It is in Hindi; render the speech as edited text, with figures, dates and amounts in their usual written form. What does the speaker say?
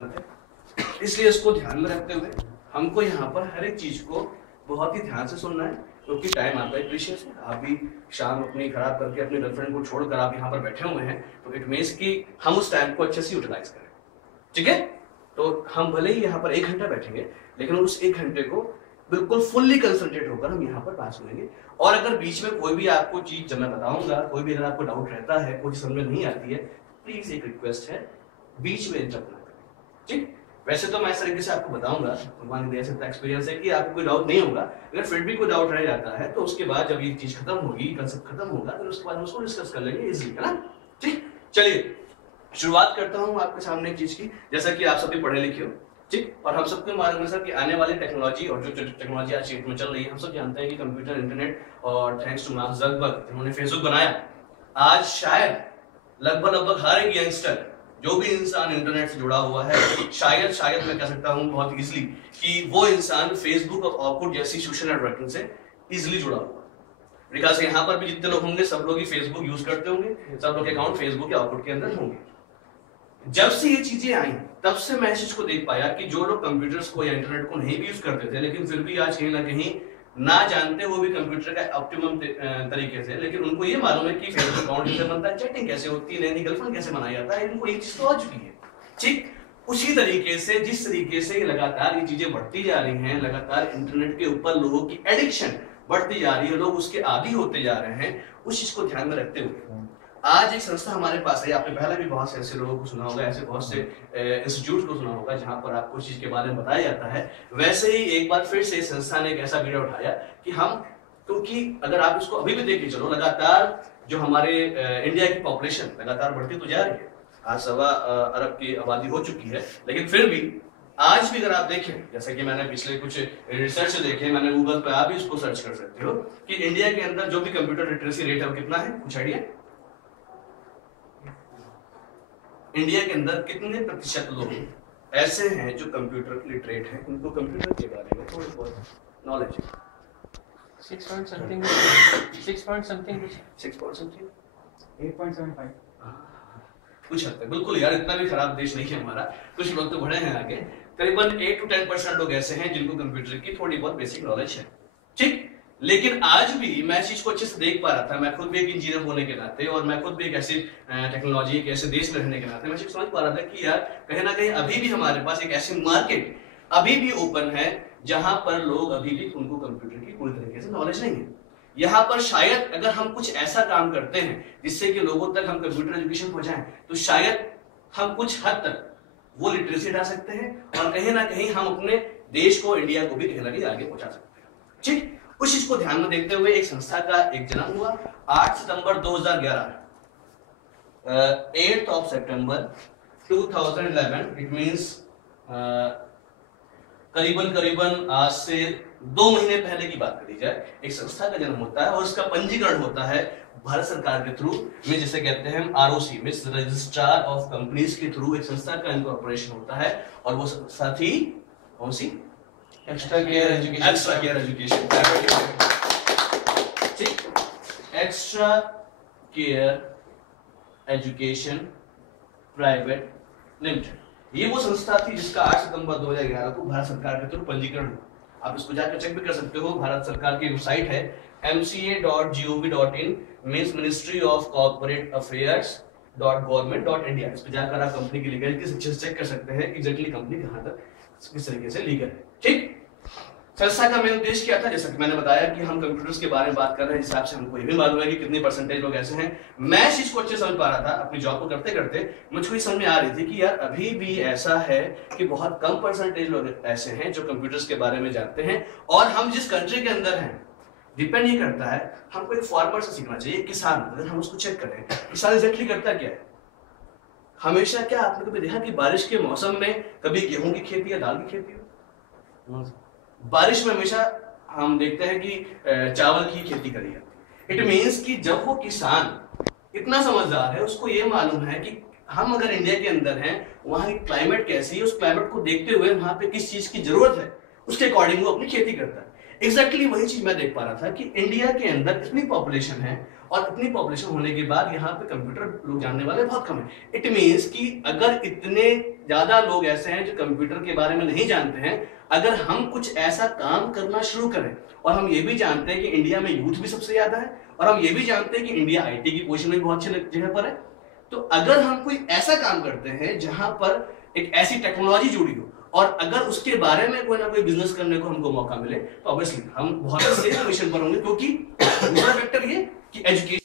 इसलिए इसको ध्यान में रखते हुए हमको यहाँ पर हर एक चीज को बहुत ही ध्यान से सुनना है, क्योंकि टाइम आपका प्रीशियस है। आप भी शाम अपनी खराब करके अपनी गर्लफ्रेंड को छोड़कर आप यहाँ पर बैठे हुए हैं, तो इट मीन्स कि हम उस टाइम को अच्छे से यूटिलाइज करें। ठीक है, तो हम भले ही यहाँ पर 1 घंटा बैठेंगे, लेकिन उस 1 घंटे को बिल्कुल फुल्ली कंसंट्रेट होकर हम यहाँ पर बात सुनेंगे। और अगर बीच में कोई भी आपको चीज जब मैं बताऊंगा, कोई भी अगर आपको डाउट रहता है, कोई समझ में नहीं आती है, प्लीज एक रिक्वेस्ट है, बीच में इंटरप्ट ना करें। ठीक, वैसे तो मैं इस तरीके से आपको बताऊंगा, भगवान की दया से एक्सपीरियंस है कि आपको कोई डाउट नहीं होगा। अगर फिर भी कोई डाउट रह जाता है तो उसके बाद जब ये चीज खत्म होगी, कंसेप्ट खत्म होगा, तो उसके बाद हम उसको डिस्कस कर लेंगे इजीली, है ना। ठीक, चलिए शुरुआत करता हूं आपके सामने एक चीज की। जैसा कि आप सभी पढ़े लिखे हो, ठीक, और हम सबको मालूम है सर कि आने वाली टेक्नोलॉजी और जो टेक्नोलॉजी आज में चल रही है, हम सब जानते हैं कि कंप्यूटर, इंटरनेट और थैंक्स टू मार्क ज़करबर्ग जिन्होंने फेसबुक बनाया, आज शायद लगभग हर एक यंगस्टर, जो भी इंसान इंटरनेट से जुड़ा हुआ है, शायद मैं कह सकता हूं बहुत इजीली कि वो इंसान फेसबुक और ऑर्कुट जैसी सोशल नेटवर्किंग से इजीली जुड़ा हुआ है। बिकॉज़ यहाँ पर भी जितने लोग होंगे सब लोग ही फेसबुक यूज करते होंगे, सब लोग के अकाउंट फेसबुक या ऑर्कुट के अंदर होंगे। जब से ये चीजें आई तब से मैं इस चीज को देख पाया कि जो लोग कंप्यूटर्स को या इंटरनेट को नहीं भी यूज करते थे, लेकिन फिर भी आज कहीं ना कहीं ना जानते वो भी कंप्यूटर का ऑप्टिमम तरीके से, लेकिन उनको ये मालूम है कि फेसबुक अकाउंट कैसे बनता है, चैटिंग कैसे होती है, नई गर्लफ्रेंड कैसे बनाया जाता है, इनको ये चीज तो आ चुकी है। ठीक, उसी तरीके से जिस तरीके से लगातार ये चीजें बढ़ती जा रही हैं, लगातार इंटरनेट के ऊपर लोगों की एडिक्शन बढ़ती जा रही है, लोग उसके आदी होते जा रहे हैं, उस चीज को ध्यान में रखते हुए आज एक संस्था हमारे पास है। आपने पहले भी बहुत से ऐसे लोगों को सुना होगा, ऐसे बहुत से इंस्टीट्यूट को सुना होगा जहां पर आपको चीज के बारे में बताया जाता है। वैसे ही एक बार फिर से संस्था ने एक ऐसा बीड़ा उठाया कि हम, क्योंकि अगर आप इसको अभी भी देख के चलो, लगातार जो हमारे इंडिया की पॉपुलेशन लगातार बढ़ती तो जा रही है, आज 1.25 अरब की आबादी हो चुकी है, लेकिन फिर भी आज भी अगर आप देखें, जैसा कि मैंने पिछले कुछ रिसर्च देखे, मैंने गूगल पे, आप भी इसको सर्च कर सकते हो कि इंडिया के अंदर जो भी कंप्यूटर लिटरेसी रेट है वो कितना है, कुछ आइडिया? इंडिया के अंदर कितने प्रतिशत लोग ऐसे हैं जो कंप्यूटर लिटरेट हैं, उनको कंप्यूटर के बारे में थोड़ी बहुत नॉलेज है? 6 point something 8.75 कुछ हद तक बिल्कुल यार, इतना भी खराब देश नहीं है हमारा, कुछ लोग तो बढ़े हैं आगे। करीबन 8 to 10% लोग ऐसे हैं जिनको कंप्यूटर की थोड़ी बहुत बेसिक नॉलेज है। ठीक, लेकिन आज भी मैं इस चीज को अच्छे से देख पा रहा था, मैं खुद भी एक इंजीनियर होने के नाते और मैं खुद भी एक ऐसी टेक्नोलॉजी के ऐसे देश में रहने के नाते मैं समझ पा रहा था कि यार कहीं ना कहीं अभी भी हमारे पास एक ऐसी मार्केट अभी भी ओपन है जहां पर लोग अभी भी उनको कंप्यूटर की पूरी तरीके से नॉलेज नहीं है। यहाँ पर शायद अगर हम कुछ ऐसा काम करते हैं जिससे कि लोगों तक हम कंप्यूटर एजुकेशन पहुंचाएं, तो शायद हम कुछ हद तक वो लिटरेसी ला सकते हैं और कहीं ना कहीं हम अपने देश को, इंडिया को भी कहीं ना कहीं आगे पहुंचा सकते हैं। ठीक, उस चीज को ध्यान में देखते हुए एक संस्था का एक जन्म हुआ 8 सितंबर 2011, 8th of September 2011, it means करीबन आज से 2 महीने पहले की बात करी जाए, एक संस्था का जन्म होता है और उसका पंजीकरण होता है भारत सरकार के थ्रू में, जिसे कहते हैं हम ROC, miss registrar of companies के थ्रू एक संस्था का इनकॉर्पोरेशन होता है। और वो संस्था थी कौन सी? extra care education ठीक, extra care education private limited. ये वो संस्था थी जिसका 8 सितंबर 2011 को भारत सरकार के थ्रू पंजीकरण हुआ। आप इसको जाकर चेक भी कर सकते हो, भारत सरकार की वेबसाइट है mca.gov.in, means ministry of corporate affairs .government.india। इस पर जाकर आप कंपनी की लीगलिटी से चेक कर सकते हैं एग्जैक्टली कंपनी कहां तक किस तरीके से लीगल है। ठीक, संस्था का मेन उद्देश्य क्या था? जैसा कि मैंने बताया कि हम कंप्यूटर्स के बारे में बात कर रहे हैं, हिसाब से हमको ये भी मालूम है कि कितनी परसेंटेज लोग ऐसे हैं। मैं इस चीज को अच्छे समझ पा रहा था, अपनी जॉब को करते करते मुझको ये समझ में आ रही थी कि यार अभी भी ऐसा है कि बहुत कम परसेंटेज लोग ऐसे हैं जो कंप्यूटर्स के बारे में जानते हैं। और हम जिस कंट्री के अंदर हैं डिपेंड ये करता है, हमको एक फार्मर से सीखना चाहिए, किसान। अगर हम उसको चेक करें, किसान एग्जैक्टली करता क्या है? हमेशा, क्या आपने कभी देखा कि बारिश के मौसम में कभी गेहूं की खेती या दाल की खेती हो? बारिश में हमेशा हम देखते हैं कि चावल की खेती करी जाती है। इट मींस कि जब वो किसान इतना समझदार है, उसको ये मालूम है कि हम अगर इंडिया के अंदर हैं, वहां की क्लाइमेट कैसी है, उस क्लाइमेट को देखते हुए वहां पे किस चीज की जरूरत है, उसके अकॉर्डिंग वो अपनी खेती करता है। एग्जैक्टली वही चीज मैं देख पा रहा था कि इंडिया के अंदर इतनी पॉपुलेशन है और इतनी पॉपुलेशन होने के बाद यहाँ पे कंप्यूटर लोग जानने वाले बहुत कम है। इट मीन्स कि अगर इतने ज्यादा लोग ऐसे हैं जो कंप्यूटर के बारे में नहीं जानते हैं, अगर हम कुछ ऐसा काम करना शुरू करें, और हम ये भी जानते हैं कि इंडिया में यूथ भी सबसे ज्यादा है, और हम ये भी जानते हैं कि इंडिया आईटी की पोजीशन में बहुत अच्छी जगह पर है, तो अगर हम कोई ऐसा काम करते हैं जहां पर एक ऐसी टेक्नोलॉजी जुड़ी हो और अगर उसके बारे में कोई ना कोई बिजनेस करने को हमको मौका मिले, तो ऑब्वियसली हम बहुत सेफ मिशन पर होंगे। क्योंकि दूसरा फैक्टर ये कि एजुकेशन